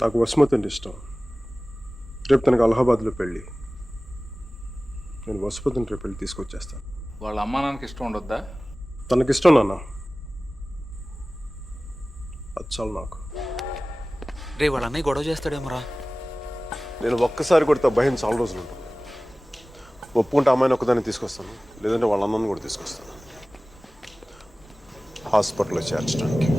నాకు వసుమతి అంటే ఇష్టం. రేపు తనకు అలహాబాద్లో పెళ్ళి. నేను వసుమతిని రేపు పెళ్ళి తీసుకొచ్చేస్తాను. వాళ్ళ అమ్మా నాన్నకి ఇష్టం ఉండొద్దా? తనకిష్టం నాన్న, అది చాలు నాకు. రే వాళ్ళ అన్నయ్య గొడవ చేస్తాడేమోరా. నేను ఒక్కసారి కొడితే భయం చాలా రోజులు ఉంటుంది. ఒప్పుకుంటే అమ్మాయిని ఒక్కదాన్ని తీసుకొస్తాను, లేదంటే వాళ్ళ అన్నను కూడా తీసుకొస్తాను హాస్పిటల్లో చేర్చడానికి.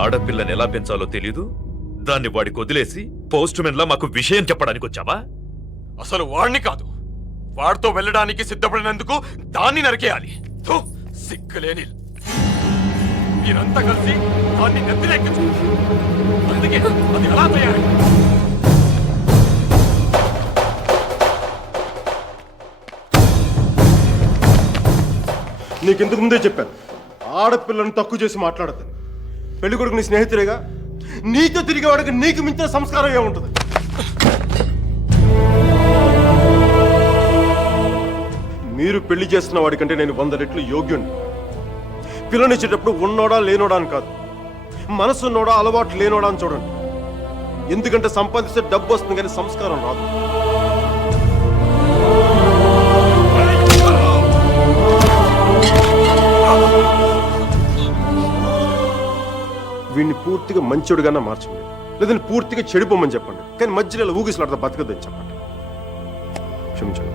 ఆడపిల్లని ఎలా పెంచాలో తెలీదు, దాన్ని వాడికి వదిలేసి పోస్ట్ మెన్ లా మాకు విషయం చెప్పడానికి వచ్చావా? అసలు వాడిని కాదు, వాడితో వెళ్ళడానికి సిద్ధపడినందుకు దాన్ని నరికేయాలి. సిక్కులేని మీరంతా కలిసి దాన్ని నెత్తిలెక్కించు. అందుకే అది ఎలా తయారు. నీకెందుకు ముందే చెప్పాను, ఆడపిల్లని తక్కువ చేసి మాట్లాడద్దు. పెళ్లి కొడుకు నీ స్నేహితుడేగా, నీతో తిరిగేవాడికి నీకు మించిన సంస్కారం ఏముంటుంది? మీరు పెళ్లి చేస్తున్న వాడికంటే నేను 100 రెట్లు యోగ్యుణ్ణి. పిల్లనిచ్చేటప్పుడు ఉన్నోడా లేనోడా అని కాదు, మనసున్నోడా అలవాటు లేనోడా అని చూడండి. ఎందుకంటే సంపాదిస్తే డబ్బు వస్తుంది కానీ సంస్కారం రాదు. వీడిని పూర్తిగా మంచోడుగానే మార్చండి, లేదని పూర్తిగా చెడిపోమని చెప్పండి. కానీ మధ్యలో ఊగిసలాడతా బతకద్దని చెప్పండి. క్షమించండి.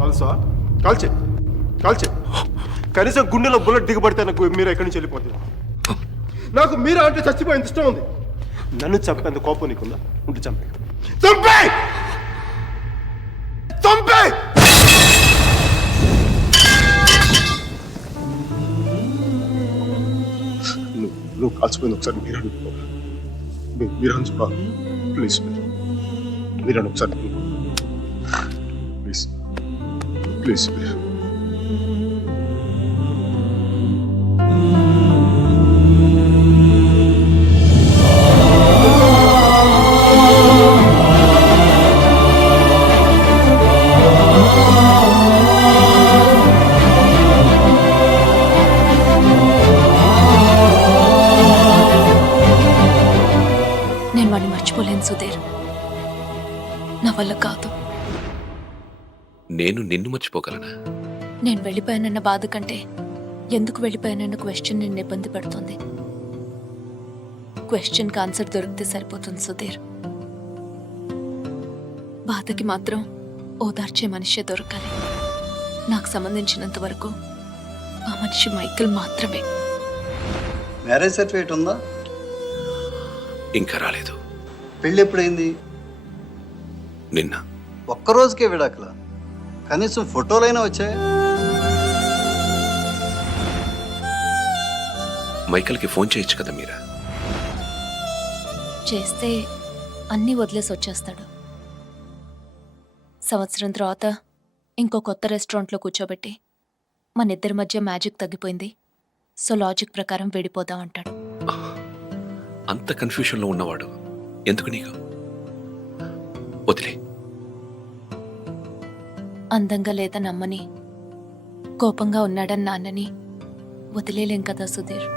కాల్సా? కాల్చే కాల్చే. కనీసం గుండెలో బుల్లెట్ దిగబడితే నాకు మీరు ఎక్కడి నుంచి వెళ్ళిపోతుంది. నాకు మీరు అంటే చచ్చిపోయేంత ఇష్టం ఉంది. నన్ను చంపేంత కోపం నీకుందా? ఉంటే చంపే చంపే చంపే. నువ్వు కాల్చిపోయింది ఒకసారి మీరు అనుకో. మీరు అనుకో ప్లీజ్. మీరు ఒకసారి ప్లీజ్ ప్లీజ్ ప్లీజ్. నేను వాడిని మర్చిపోలేను సుధీర్. నా వల్ల కాదు. నేను నిన్ను మర్చిపోగలనా? నేను వెళ్ళిపోయానన్న బాధ కంటే ఎందుకు వెళ్ళిపోయానన్న క్వశ్చన్ నిన్ను ఇబ్బంది పెడుతుంది. క్వశ్చన్కి ఆన్సర్ దొరికితే సరిపోతుంది సుధీర్. బాధకి మాత్రం ఓదార్చే మనిషే దొరకాలి. నాకు సంబంధించినంత వరకు ఆ మనిషి మైకిల్ మాత్రమే. మ్యారేజ్ సర్టిఫికేట్ ఉందా? ఇంకా రాలేదు. పెళ్ళి ఎప్పుడైంది? నిన్న. ఒక్కరోజుకే విడాకుల? కనీసం ఫోటోలైనా వచ్చాయి? మైకల్కి ఫోన్ చేయొచ్చు కదా మీరా? చేస్తే అన్నీ వదిలేసి వచ్చేస్తాడు. సంవత్సరం తర్వాత ఇంకో కొత్త రెస్టారెంట్లో కూర్చోబెట్టి మన ఇద్దరి మధ్య మ్యాజిక్ తగ్గిపోయింది, సో లాజిక్ ప్రకారం విడిపోదాం అంటాడు. అంత కన్ఫ్యూషన్లో ఉన్నవాడు ఎందుకు నీకు? వదిలే. అందంగా లేదని అమ్మని, కోపంగా ఉన్నాడని నాన్నని వదిలేలేం కదా సుధీర్.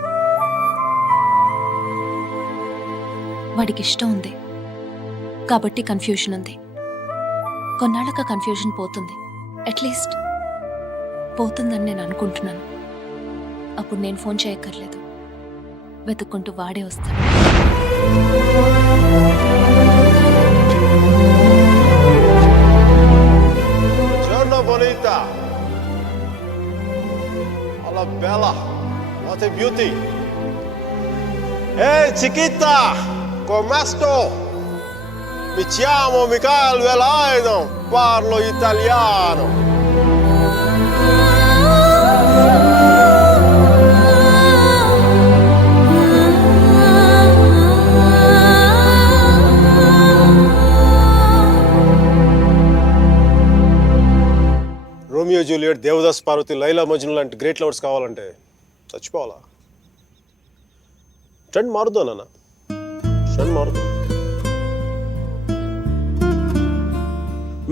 వాడికి ఇష్టం ఉంది కాబట్టి కన్ఫ్యూషన్ ఉంది. కొన్నాళ్ళక కన్ఫ్యూషన్ పోతుంది. అట్లీస్ట్ పోతుందని నేను అనుకుంటున్నాను. అప్పుడు నేను ఫోన్ చేయక్కర్లేదు, వెతుక్కుంటూ వాడే వస్తాడు. Giorno bonita. Alla bella. What a beauty. Hey chiquita, come sto? Mi chiamo Michael Velaino, parlo italiano. Romeo Juliet, Devdas Parvati, Laila Majnu లాంటి గ్రేట్ లవర్స్ కావాలంటే చచ్చిపోవాలా? ట్రెండ్ మారుద్దా నాన్న, ట్రెండ్ మారుద్దాం.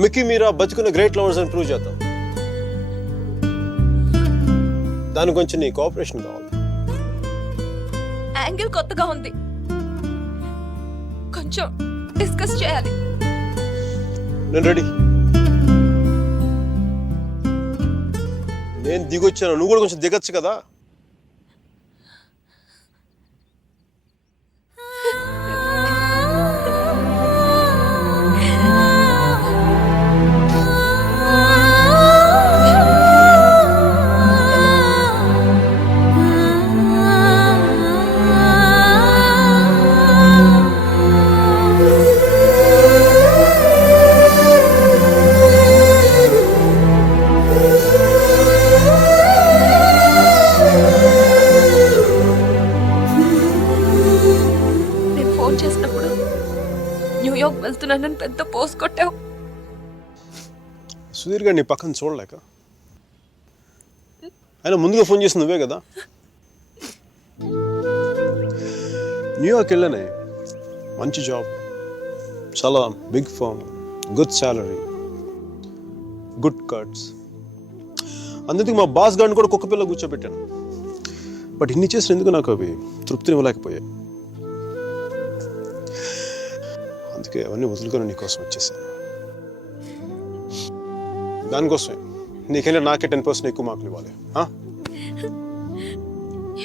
మిక్కీ మీరా బతుకున్న గ్రేట్ లవర్స్ అని ప్రూవ్ చేద్దాం. దాని కొంచెం నీ కోఆపరేషన్ కావాలి. యాంగిల్ కొత్తగా ఉంది, కొంచెం డిస్కస్ చేయాలి. నేను రెడీ. నేను దిగొచ్చాను, నువ్వు కూడా కొంచెం దిగచ్చు కదా. న్యూయార్క్ వెళ్తున్నానని పెద్ద పోస్ట్ కొట్టావు. సుధీర్ గారు నీ పక్కన చూడలేక, ఆయన ముందుగా ఫోన్ చేసి నువ్వే కదా. న్యూయార్క్ వెళ్ళానే, మంచి జాబ్, చాలా big firm, good salary, good cuts. అందుకే మా బాస్ గారిని కూడా కుక్క పిల్ల కూర్చోబెట్టాను. బట్ ఇన్ని చేసిన ఎందుకు నాకు అవి తృప్తిని ఇవ్వలేకపోయాయి. అందుకే అవన్నీ వదులుకొని నీకోసం వచ్చేసాను. దానికోసమే నీకంటే నాకే 10% ఎక్కువ మార్కులు ఇవ్వాలి.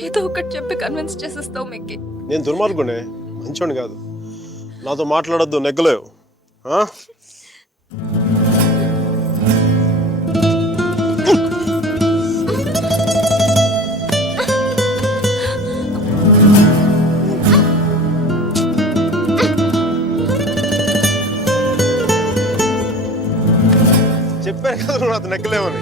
ఏదో ఒకటి చెప్పి కన్విన్స్ చేసేస్తావు మిక్కీ. నేను దుర్మార్గునే, మంచోని కాదు. నాతో మాట్లాడొద్దు, నెగ్గలేవు. చెప్పాను కదా నువ్వు నాతో నెగ్గలేవని.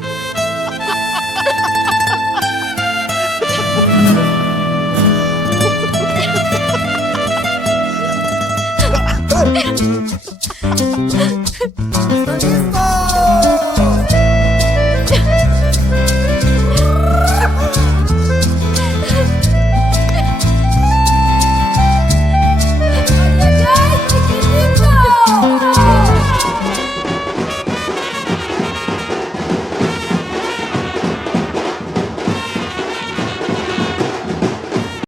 ప్లీజ్